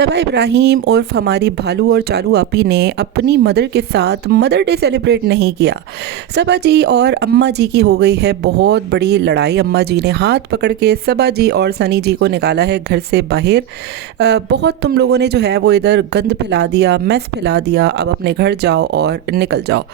सबा इब्राहिम उर्फ हमारी भालू और चालू आपी ने अपनी मदर के साथ मदर डे सेलिब्रेट नहीं किया। सबा जी और अम्मा जी की हो गई है बहुत बड़ी लड़ाई। अम्मा जी ने हाथ पकड़ के सबा जी और सनी जी को निकाला है घर से बाहर। बहुत तुम लोगों ने जो है वो इधर गंद फैला दिया, मैस फैला दिया, अब अपने घर जाओ और निकल जाओ।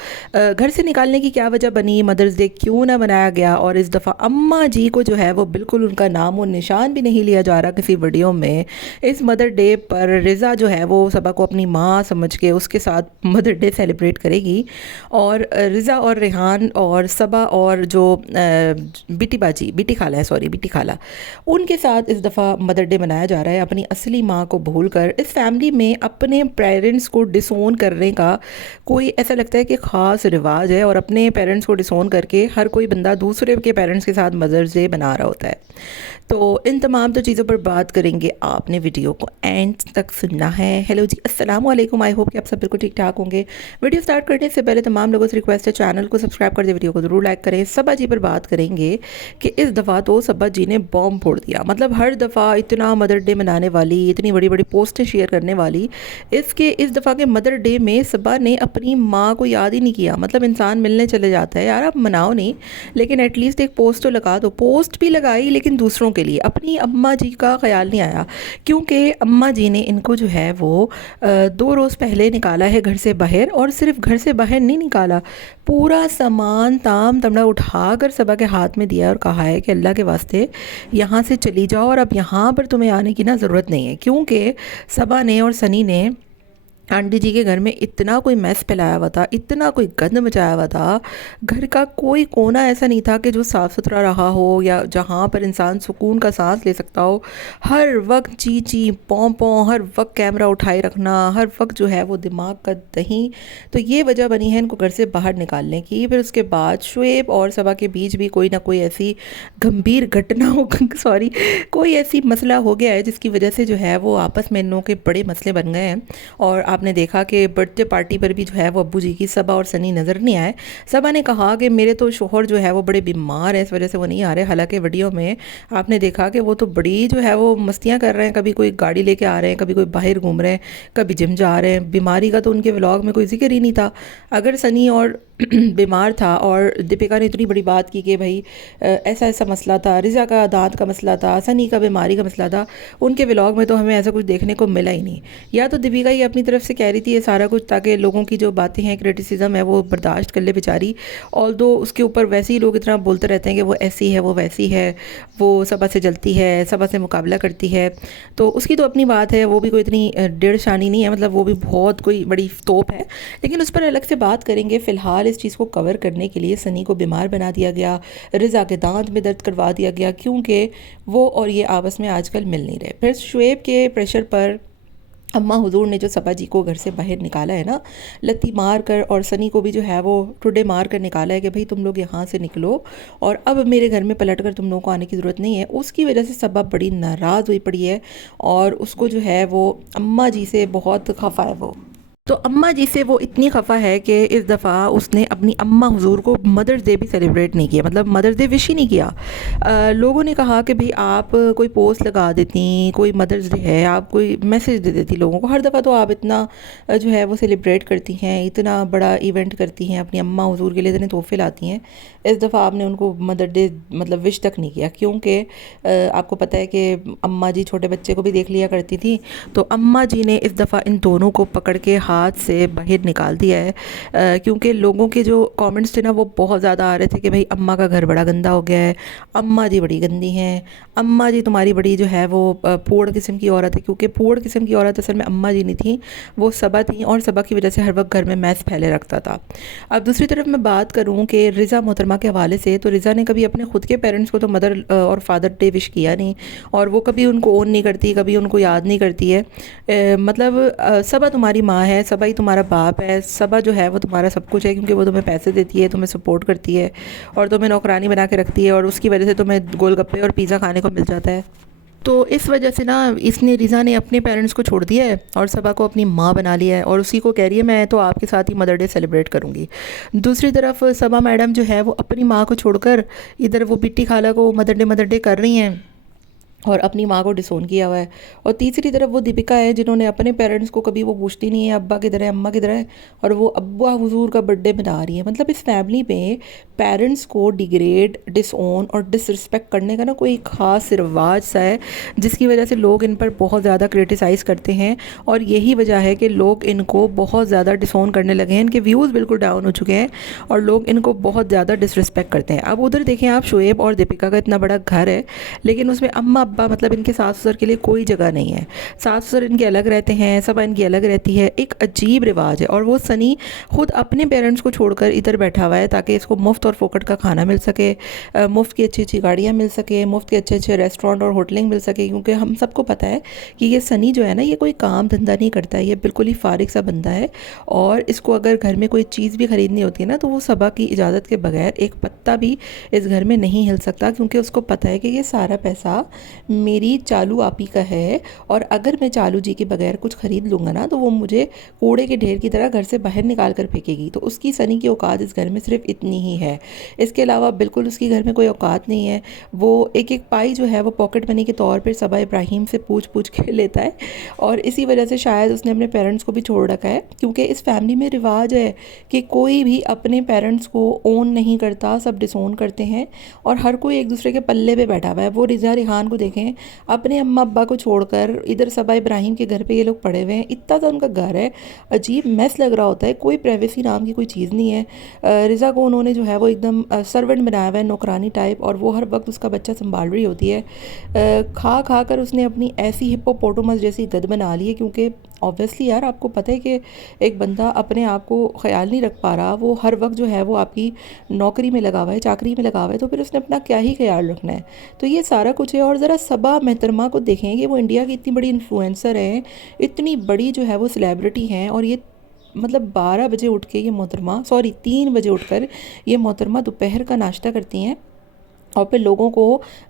घर से निकालने की क्या वजह बनी, मदर्स डे क्यों ना मनाया गया, और इस दफ़ा अम्मा जी को जो है वो बिल्कुल उनका नाम और निशान भी नहीं लिया जा रहा किसी वीडियो में। इस मदर डे पर रिज़ा जो है वो सबा को अपनी माँ समझ के उसके साथ मदर डे सेलिब्रेट करेगी। और रिज़ा और रेहान और सबा और जो बीटी खाला है, सॉरी बीटी खाला, उनके साथ इस दफ़ा मदर डे मनाया जा रहा है। अपनी असली माँ को भूलकर इस फैमिली में अपने पेरेंट्स को डिसोन करने का कोई ऐसा लगता है कि ख़ास रिवाज है, और अपने पेरेंट्स को डिसोन करके हर कोई बंदा दूसरे के पेरेंट्स के साथ मदर्स डे बना रहा होता है। तो इन तमाम तो चीज़ों पर बात करेंगे, आपने वीडियो को एंड तक सुनना है। हेलो जी, अस्सलाम वालेकुम, आई होप कि आप सब बिल्कुल ठीक ठाक होंगे। वीडियो स्टार्ट करने से पहले तमाम लोगों से रिक्वेस्ट है चैनल को सब्सक्राइब कर दे, वीडियो को ज़रूर लाइक करें। सबा जी पर बात करेंगे कि इस दफ़ा तो सबा जी ने बॉम्ब फोड़ दिया। मतलब हर दफ़ा इतना मदर डे मनाने वाली, इतनी बड़ी बड़ी पोस्टें शेयर करने वाली, इस दफ़ा के मदर डे में सबा ने अपनी माँ को याद ही नहीं किया। मतलब इंसान मिलने चले जाता है यार, आप मनाओ नहीं, लेकिन एटलीस्ट एक पोस्ट तो लगा दो। पोस्ट भी लगाई लेकिन दूसरों के लिए, अपनी अम्मा जी का ख्याल नहीं आया। क्योंकि अम्मा जी ने इनको जो है वो 2 रोज़ पहले निकाला है घर से बाहर, और सिर्फ घर से बाहर नहीं निकाला, पूरा सामान ताम तमड़ा उठा कर सबा के हाथ में दिया और कहा है कि अल्लाह के वास्ते यहाँ से चली जाओ, और अब यहाँ पर तुम्हें आने की ना ज़रूरत नहीं है। क्योंकि सबा ने और सनी ने आंटी जी के घर में इतना कोई मैस फैलाया हुआ था, इतना कोई गंद मचाया हुआ था, घर का कोई कोना ऐसा नहीं था कि जो साफ़ सुथरा रहा हो या जहाँ पर इंसान सुकून का सांस ले सकता हो। हर वक्त ची ची पों पों, हर वक्त कैमरा उठाए रखना, हर वक्त जो है वो दिमाग का दही। तो ये वजह बनी है इनको घर से बाहर निकालने की। फिर उसके बाद शुएब और सबा के बीच भी कोई ना कोई ऐसी गंभीर घटना हो सॉरी कोई ऐसी मसला हो गया है जिसकी वजह से जो है वो आपस में इन लोगों के बड़े मसले बन गए हैं। और आपने देखा कि बर्थडे पार्टी पर भी जो है वो अब्बू जी की सबा और सनी नज़र नहीं आए। सबा ने कहा कि मेरे तो शोहर जो है वो बड़े बीमार है, इस वजह से वो नहीं आ रहे। हालांकि वीडियो में आपने देखा कि वो तो बड़ी जो है वो मस्तियाँ कर रहे हैं, कभी कोई गाड़ी लेके आ रहे हैं, कभी कोई बाहर घूम रहे हैं, कभी जिम जा रहे हैं। बीमारी का तो उनके व्लॉग में कोई जिक्र ही नहीं था। अगर सनी और बीमार था और दीपिका ने इतनी बड़ी बात की कि भाई ऐसा ऐसा मसला था, रिज़ा का दांत का मसला था, सनी का बीमारी का मसला था, उनके व्लॉग में तो हमें ऐसा कुछ देखने को मिला ही नहीं। या तो दीपिका ही अपनी तरफ से कह रही थी ये सारा कुछ ताकि लोगों की जो बातें हैं, क्रिटिसिज्म है, वो बर्दाश्त कर ले बेचारी। ऑल दो उसके ऊपर वैसे ही लोग इतना बोलते रहते हैं कि वो ऐसी है, वो वैसी है, वो सबा से जलती है, सबा से मुकाबला करती है। तो उसकी तो अपनी बात है, वो भी कोई इतनी डेढ़ शानी नहीं है, मतलब वो भी बहुत कोई बड़ी तोप है। लेकिन उस पर अलग से बात करेंगे। फ़िलहाल इस चीज़ को कवर करने के लिए सनी को बीमार बना दिया गया, रिज़ा के दांत में दर्द करवा दिया गया, क्योंकि वो और ये आपस में आजकल मिल नहीं रहे। फिर शुएब के प्रेशर पर अम्मा हुजूर ने जो सबा जी को घर से बाहर निकाला है ना, लत्ती मार कर, और सनी को भी जो है वो टुडे मार कर निकाला है कि भाई तुम लोग यहाँ से निकलो और अब मेरे घर में पलट कर तुम लोगों को आने की ज़रूरत नहीं है। उसकी वजह से सबा बड़ी नाराज़ हुई पड़ी है, और उसको जो है वो अम्मा जी से बहुत खफा है वो। तो अम्मा जी से वो इतनी खफा है कि इस दफ़ा उसने अपनी अम्मा हुजूर को मदर्स डे भी सेलिब्रेट नहीं किया, मतलब मदर्स डे विश ही नहीं किया। लोगों ने कहा कि भाई आप कोई पोस्ट लगा देती, कोई मदर्स डे है, आप कोई मैसेज दे देती लोगों को। हर दफ़ा तो आप इतना जो है वो सेलिब्रेट करती हैं, इतना बड़ा इवेंट करती हैं, अपनी अम्मा हुजूर के लिए इतने तोहफे लाती हैं। इस दफ़ा आपने उनको मदर डे मतलब विश तक नहीं किया, क्योंकि आपको पता है कि अम्मा जी छोटे बच्चे को भी देख लिया करती थी। तो अम्मा जी ने इस दफ़ा इन दोनों को पकड़ के हाथ से बाहर निकाल दिया है, क्योंकि लोगों के जो कमेंट्स थे ना वो बहुत ज़्यादा आ रहे थे कि भाई अम्मा का घर बड़ा गंदा हो गया है, अम्मा जी बड़ी गंदी हैं, अम्मा जी तुम्हारी बड़ी जो है वो पूर्ण किस्म की औरत है। क्योंकि पूर्ण किस्म की औरत असल में अम्मा जी नहीं थी, वो सबा थी, और सबा की वजह से हर वक्त घर में मैस फैले रखता था। अब दूसरी तरफ मैं बात करूँ कि रिज़ा मोहतरमा के हवाले से, तो रिज़ा ने कभी अपने ख़ुद के पेरेंट्स को तो मदर और फादर डे विश किया नहीं, और वो कभी उनको ओन नहीं करती, कभी उनको याद नहीं करती है। मतलब सबा तुम्हारी माँ है, सबा ही तुम्हारा बाप है, सबा जो है वो तुम्हारा सब कुछ है, क्योंकि वो तुम्हें पैसे देती है, तुम्हें सपोर्ट करती है, और तुम्हें नौकरानी बना के रखती है, और उसकी वजह से तुम्हें गोलगप्पे और पिज़्ज़ा खाने को मिल जाता है। तो इस वजह से ना इसने रिज़ा ने अपने पेरेंट्स को छोड़ दिया है और सबा को अपनी माँ बना लिया है, और उसी को कह रही है मैं तो आपके साथ ही मदर डे सेलिब्रेट करूँगी। दूसरी तरफ सबा मैडम जो है वो अपनी माँ को छोड़कर इधर वो बिट्टी खाला को मदर डे कर रही हैं, और अपनी माँ को डिसोन किया हुआ है। और तीसरी तरफ वो दीपिका है जिन्होंने अपने पेरेंट्स को कभी वो पूछती नहीं है अब्बा किधर है, अम्मा किधर है, और वो अब्बा हुजूर का बर्थडे मना रही है। मतलब इस फैमिली में पेरेंट्स को डिग्रेड, डिसओन और डिसरिस्पेक्ट करने का ना कोई ख़ास रिवाज सा है, जिसकी वजह से लोग इन पर बहुत ज़्यादा क्रिटिसाइज़ करते हैं। और यही वजह है कि लोग इनको बहुत ज़्यादा डिसओन करने लगे हैं, इनके व्यूज़ बिल्कुल डाउन हो चुके हैं और लोग इनको बहुत ज़्यादा डिसरिस्पेक्ट करते हैं। अब उधर देखें आप, शोएब और दीपिका का इतना बड़ा घर है, लेकिन उसमें अम्मा अब्बा मतलब इनके सास ससुर के लिए कोई जगह नहीं है। सास ससुर इनके अलग रहते हैं, सब इनकी अलग रहती है। एक अजीब रिवाज है। और वो सनी खुद अपने पेरेंट्स को छोड़कर इधर बैठा हुआ है ताकि इसको मुफ्त और फोकट का खाना मिल सके, मुफ्त की अच्छी अच्छी गाड़ियाँ मिल सके, मुफ्त के अच्छे अच्छे रेस्टोरेंट और होटलिंग मिल सके। क्योंकि हम सबको पता है कि ये सनी जो है ना, ये कोई काम धंधा नहीं करता है, ये बिल्कुल ही फारिग सा बंदा है। और इसको अगर घर में कोई चीज़ भी ख़रीदनी होती है ना, तो वो सबा की इजाज़त के बगैर एक पत्ता भी इस घर में नहीं हिल सकता, क्योंकि उसको पता है कि ये सारा पैसा मेरी चालू आपी का है। और अगर मैं चालू जी के बगैर कुछ ख़रीद लूँगा ना, तो वो मुझे कूड़े के ढेर की तरह घर से बाहर निकाल कर फेंकेगी। तो उसकी सनी की औकात इस घर में सिर्फ इतनी ही है, इसके अलावा बिल्कुल उसकी घर में कोई औकात नहीं है। वो एक एक पाई जो है वो पॉकेट मनी के तौर पर सबा इब्राहिम से पूछ पूछ के लेता है। और इसी वजह से शायद उसने अपने पेरेंट्स को भी छोड़ रखा है, क्योंकि इस फैमिली में रिवाज है कि कोई भी अपने पेरेंट्स को ओन नहीं करता, सब डिसोन करते हैं और हर कोई एक दूसरे के पल्ले पे बैठा हुआ है। वो रिजा रिहान को देखें, अपने अम्मा अब्बा को छोड़कर इधर सबा इब्राहिम के घर पे ये लोग पड़े हुए हैं। इतना सा उनका घर है, अजीब मैस लग रहा होता है, कोई प्राइवेसी नाम की कोई चीज़ नहीं है। रिजा को उन्होंने जो है वो एकदम सर्वेंट बनाया हुआ है, नौकरानी टाइप, और वो हर वक्त उसका बच्चा संभाल रही होती है। खा खा कर उसने अपनी ऐसी हिप्पोपोटामस जैसी गद बना ली है, क्योंकि ऑब्वियसली यार आपको पता है कि एक बंदा अपने आप को ख्याल नहीं रख पा रहा, वो हर वक्त जो है वो आपकी नौकरी में लगा हुआ है, चाकरी में लगा हुआ है, तो फिर उसने अपना क्या ही ख्याल रखना है। तो ये सारा कुछ है। और ज़रा सबा मेहतरमा को देखें कि वो इंडिया की इतनी बड़ी इन्फ्लुएंसर हैं, इतनी बड़ी जो है वो सेलिब्रिटी हैं, और ये मतलब 12 बजे उठ के ये मोहतरमा, सॉरी 3 बजे उठकर ये मोहतरमा दोपहर का नाश्ता करती हैं और फिर लोगों को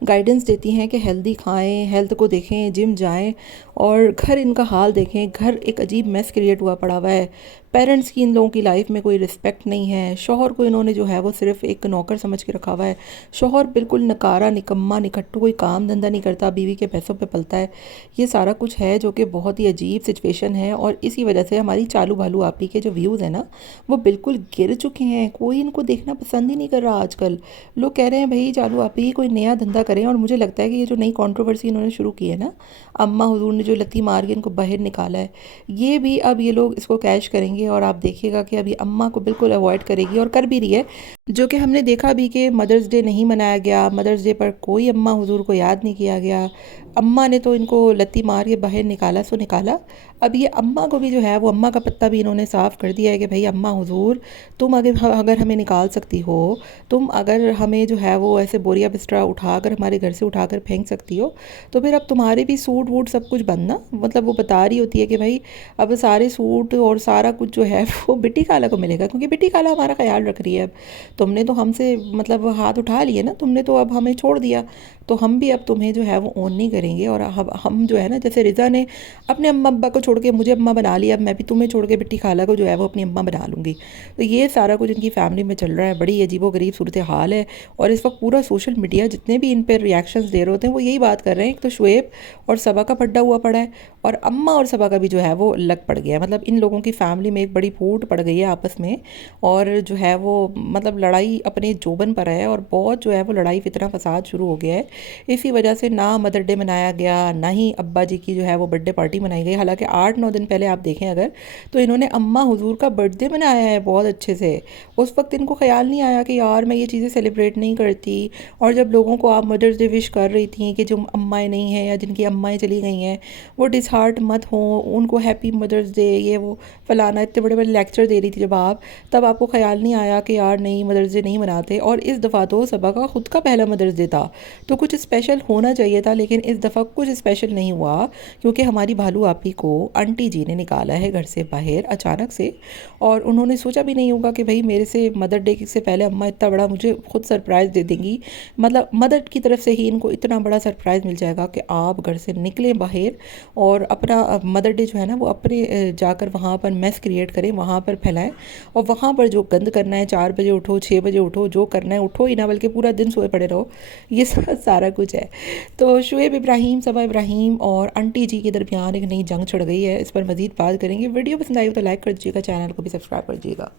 गाइडेंस देती हैं कि हेल्दी खाएं, हेल्थ को देखें, जिम जाएं। और घर इनका हाल देखें, घर एक अजीब मैस क्रिएट हुआ पड़ा हुआ है। पेरेंट्स की इन लोगों की लाइफ में कोई रिस्पेक्ट नहीं है। शौहर को इन्होंने जो है वो सिर्फ एक नौकर समझ के रखा हुआ है। शौहर बिल्कुल नकारा, निकम्मा, निकट्टू, कोई काम धंधा नहीं करता, बीवी के पैसों पे पलता है। ये सारा कुछ है जो कि बहुत ही अजीब सिचुएशन है। और इसी वजह से हमारी चालू भालू आपी के जो व्यूज़ हैं ना, वो बिल्कुल गिर चुके हैं। कोई इनको देखना पसंद ही नहीं कर रहा आजकल। लोग कह रहे हैं भाई चालू आप ही कोई नया धंधा करें। और मुझे लगता है कि ये जो नई कंट्रोवर्सी इन्होंने शुरू की है ना, अम्मा हुजूर ने जो लत्ती मार के इनको बाहर निकाला है, ये भी अब ये लोग इसको कैश करेंगे। और आप देखिएगा कि अभी अम्मा को बिल्कुल अवॉइड करेगी, और कर भी रही है। जो कि हमने देखा भी कि मदर्स डे नहीं मनाया गया, मदर्स डे पर कोई अम्मा हुजूर को याद नहीं किया गया। अम्मा ने तो इनको लत्ती मार के बाहर निकाला सो निकाला। अब ये अम्मा को भी जो है वो अम्मा का पत्ता भी इन्होंने साफ़ कर दिया है कि भाई अम्मा हुजूर, तुम अगर हमें निकाल सकती हो, तुम अगर हमें जो है वो ऐसे बोरिया बिस्तरा उठाकर हमारे घर से उठाकर फेंक सकती हो, तो फिर अब तुम्हारे भी सूट वूट सब कुछ बनना। मतलब वो बता रही होती है कि भाई अब सारे सूट और सारा कुछ जो है वो बिट्टी खाला को मिलेगा, क्योंकि बिट्टी खाला हमारा ख्याल रख रही है। अब तुमने तो हमसे मतलब हाथ उठा लिए ना, तुमने तो अब हमें छोड़ दिया, तो हम भी अब तुम्हें जो है वो ओन नहीं करेंगे। और हम जो है ना, जैसे रिज़ा ने अपने अम्मा अब्बा को छोड़ के मुझे अम्मा बना लिया, अब मैं भी तुम्हें छोड़ के बिट्टी खाला को जो है वो अपनी अम्मा बना लूँगी। तो ये सारा कुछ इनकी फैमिली में चल रहा है। बड़ी अजीबो गरीब सूरत हाल है। और इस वक्त पूरा सोशल मीडिया जितने भी इन पर रिएक्शंस दे रहे होते हैं वो यही बात कर रहे हैं, एक तो शुएब और सबा का पड्डा हुआ पड़ा है, और अम्मा और सबा का भी जो है वो लग पड़ गया है। मतलब इन लोगों की फैमिली में एक बड़ी फूट पड़ गई है आपस में, और जो है वो मतलब लड़ाई अपने जोबन पर है, और बहुत जो है वो लड़ाई फितना फसाद शुरू हो गया है। इसी वजह से ना मदर डे मनाया गया, ना ही अब्बा जी की जो है वो बर्थडे पार्टी मनाई गई। हालांकि 8-9 दिन पहले आप देखें अगर, तो इन्होंने अम्मा हुजूर का बर्थडे मनाया है बहुत अच्छे से। उस वक्त इनको ख्याल नहीं आया कि यार मैं ये चीज़ें सेलिब्रेट नहीं करती। और जब लोगों को आप मदर्स डे विश कर रही थी कि जो अम्माएँ नहीं हैं या जिनकी अम्माएँ चली गई हैं वो डिसहार्ट मत हो, उनको हैप्पी मदर्स डे ये वो फलाना इतने बड़े बड़े लेक्चर दे रही थी जब आप, तब आपको ख्याल नहीं आया कि यार नहीं मदर्स डे नहीं मनाते। और इस दफ़ा तो सबा का खुद का पहला मदर्स डे था, तो कुछ स्पेशल होना चाहिए था, लेकिन इस दफ़ा कुछ स्पेशल नहीं हुआ, क्योंकि हमारी भालू आपी को आंटी जी ने निकाला है घर से बाहर अचानक से। और उन्होंने सोचा भी नहीं होगा कि भाई मेरे से मदर डे से पहले अम्मा इतना बड़ा मुझे खुद सरप्राइज़ दे देंगी। मतलब मदर की तरफ से ही इनको इतना बड़ा सरप्राइज़ मिल जाएगा कि आप घर से निकलें बाहर और अपना मदर डे जो है ना वो अपने जाकर वहाँ पर मैस क्रिएट क्रिएट करें, वहाँ पर फैलाएं और वहाँ पर जो गंद करना है, 4 बजे उठो, 6 बजे उठो, जो करना है उठो ही ना, बल्कि पूरा दिन सोए पड़े रहो, ये सारा कुछ है। तो शुएब इब्राहिम, सबा इब्राहिम और आंटी जी के दरमियान एक नई जंग छिड़ गई है। इस पर मज़ीद बात करेंगे। वीडियो पसंद आई हो तो लाइक कर दीजिएगा, चैनल को भी सब्सक्राइब कर दीजिएगा।